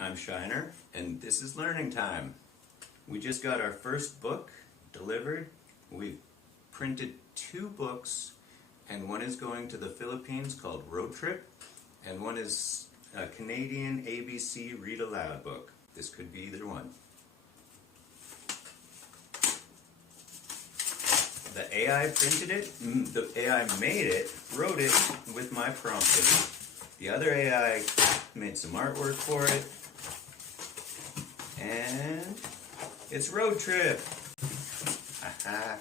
I'm Shiner, and this is Learning Time. We just got our first book delivered. We've printed 2 books, and one is going to the Philippines called Roadtrip, and one is a Canadian ABC Read Aloud book. This could be either one. The AI printed it, the AI made it, wrote it with my prompting. The other AI made some artwork for it, and it's Roadtrip. Aha.